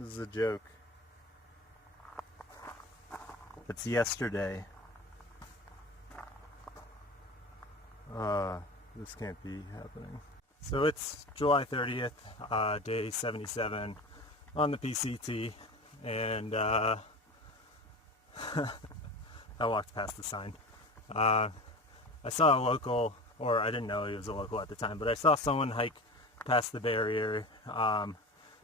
This is a joke. It's yesterday. This can't be happening. So it's July 30th, day 77 on the PCT, and I walked past the sign. I saw a local, or I didn't know he was a local at the time, but I saw someone hike past the barrier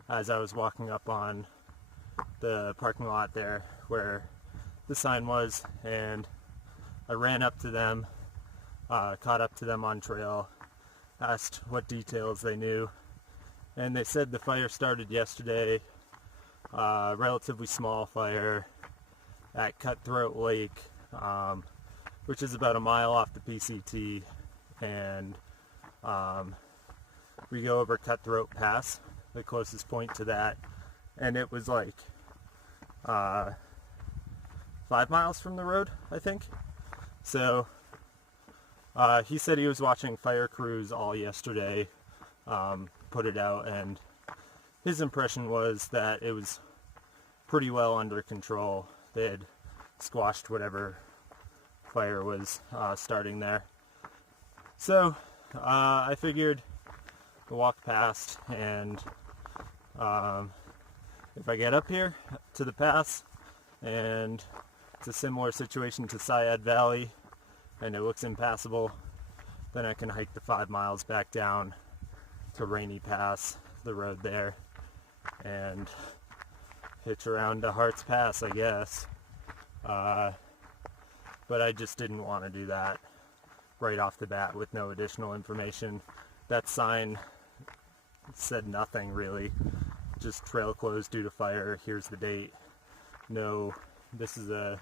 as I was walking up on the parking lot there where the sign was, and I ran up to them, caught up to them on trail, asked what details they knew, and they said the fire started yesterday, relatively small fire at Cutthroat Lake, which is about a mile off the PCT, and we go over Cutthroat Pass, the closest point to that, and it was like 5 miles from the road, I think. So he said he was watching fire crews all yesterday put it out, and his impression was that it was pretty well under control. They had squashed whatever fire was starting there. So I figured to walk past, and if I get up here to the pass and it's a similar situation to Syad Valley and it looks impassable, then I can hike the 5 miles back down to Rainy Pass, the road there, and hitch around to Hart's Pass, I guess. But I just didn't want to do that right off the bat with no additional information. That sign said nothing really, just trail closed due to fire, here's the date. No, this is a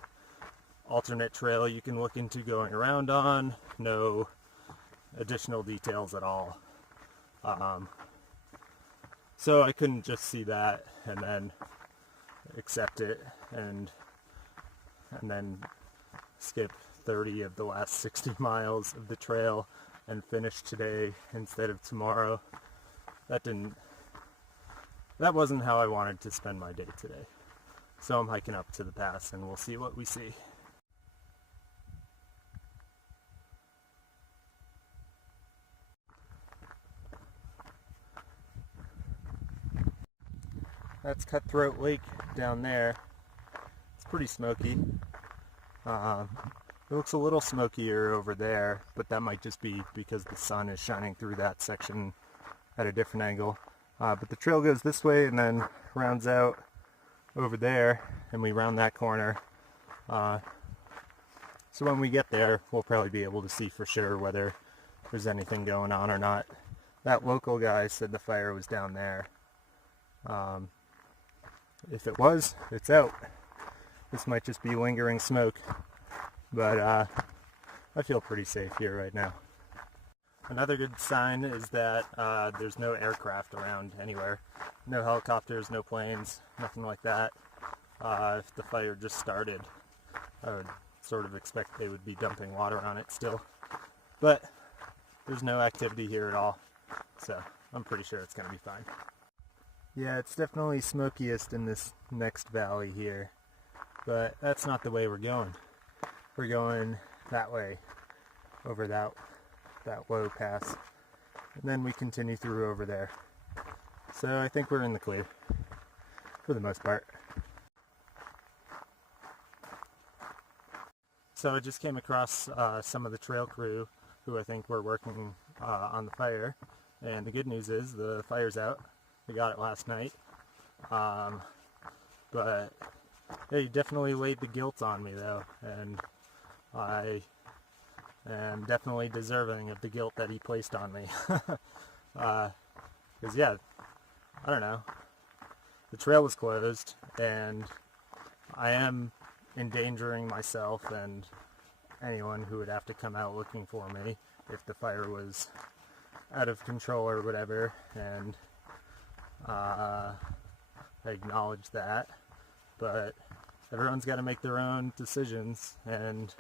alternate trail you can look into going around on, no additional details at all. So I couldn't just see that and then accept it and then skip 30 of the last 60 miles of the trail and finish today instead of tomorrow. That wasn't how I wanted to spend my day today. So I'm hiking up to the pass and we'll see what we see. That's Cutthroat Lake down there. It's pretty smoky. It looks a little smokier over there, but that might just be because the sun is shining through that section at a different angle. But the trail goes this way and then rounds out over there, and we round that corner. So when we get there, we'll probably be able to see for sure whether there's anything going on or not. That local guy said the fire was down there. If it was, it's out. This might just be lingering smoke, but I feel pretty safe here right now. Another good sign is that there's no aircraft around anywhere. No helicopters, no planes, nothing like that. If the fire just started, I would sort of expect they would be dumping water on it still. But there's no activity here at all, so I'm pretty sure it's going to be fine. Yeah, it's definitely smokiest in this next valley here, but that's not the way we're going. We're going that way, over that low pass, and then we continue through over there. So I think we're in the clear, for the most part. So I just came across some of the trail crew who I think were working on the fire, and the good news is the fire's out. We got it last night, but they definitely laid the guilt on me though, and I am definitely deserving of the guilt that he placed on me. Because yeah, I don't know, the trail was closed and I am endangering myself and anyone who would have to come out looking for me if the fire was out of control or whatever, and I acknowledge that, but everyone's got to make their own decisions, and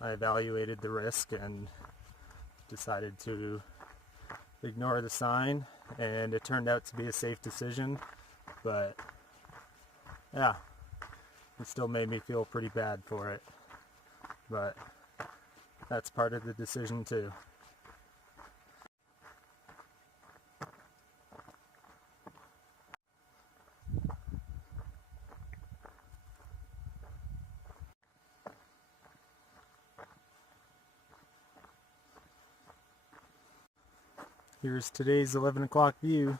I evaluated the risk and decided to ignore the sign, and it turned out to be a safe decision, but yeah, it still made me feel pretty bad for it, but that's part of the decision too. Here's today's 11 o'clock view.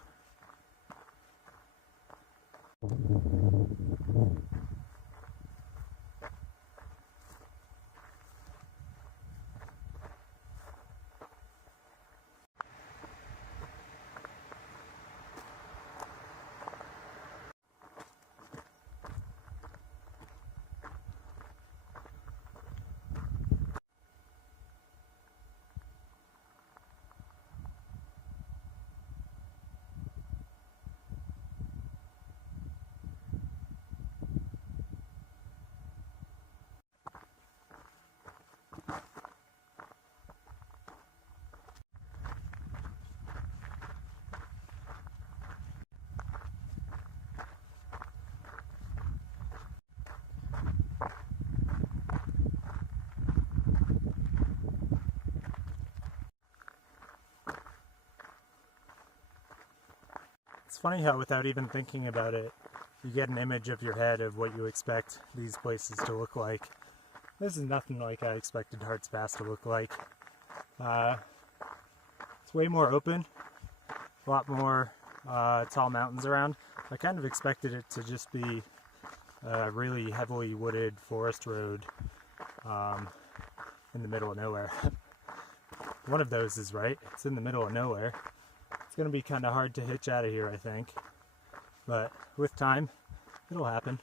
It's funny how without even thinking about it, you get an image of your head of what you expect these places to look like. This is nothing like I expected Harts Pass to look like. It's way more open, a lot more tall mountains around. I kind of expected it to just be a really heavily wooded forest road in the middle of nowhere. One of those is right, it's in the middle of nowhere. It's going to be kind of hard to hitch out of here, I think, but with time, it'll happen.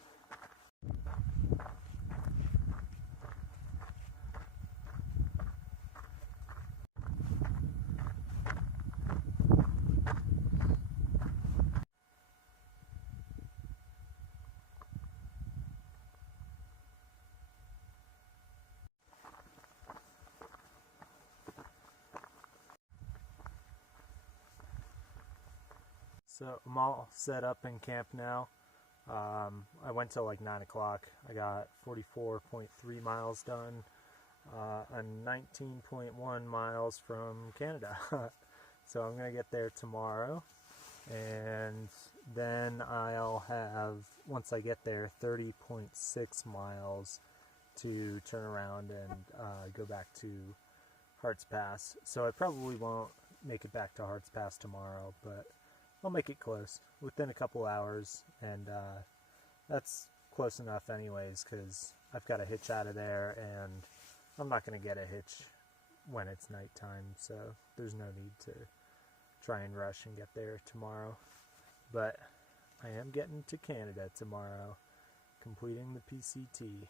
So I'm all set up in camp now. I went till like 9 o'clock. I got 44.3 miles done and 19.1 miles from Canada. So I'm going to get there tomorrow, and then I'll have, once I get there, 30.6 miles to turn around and go back to Harts Pass. So I probably won't make it back to Harts Pass tomorrow, but I'll make it close, within a couple hours, and that's close enough anyways, because I've got a hitch out of there, and I'm not going to get a hitch when it's nighttime, so there's no need to try and rush and get there tomorrow. But I am getting to Canada tomorrow, completing the PCT.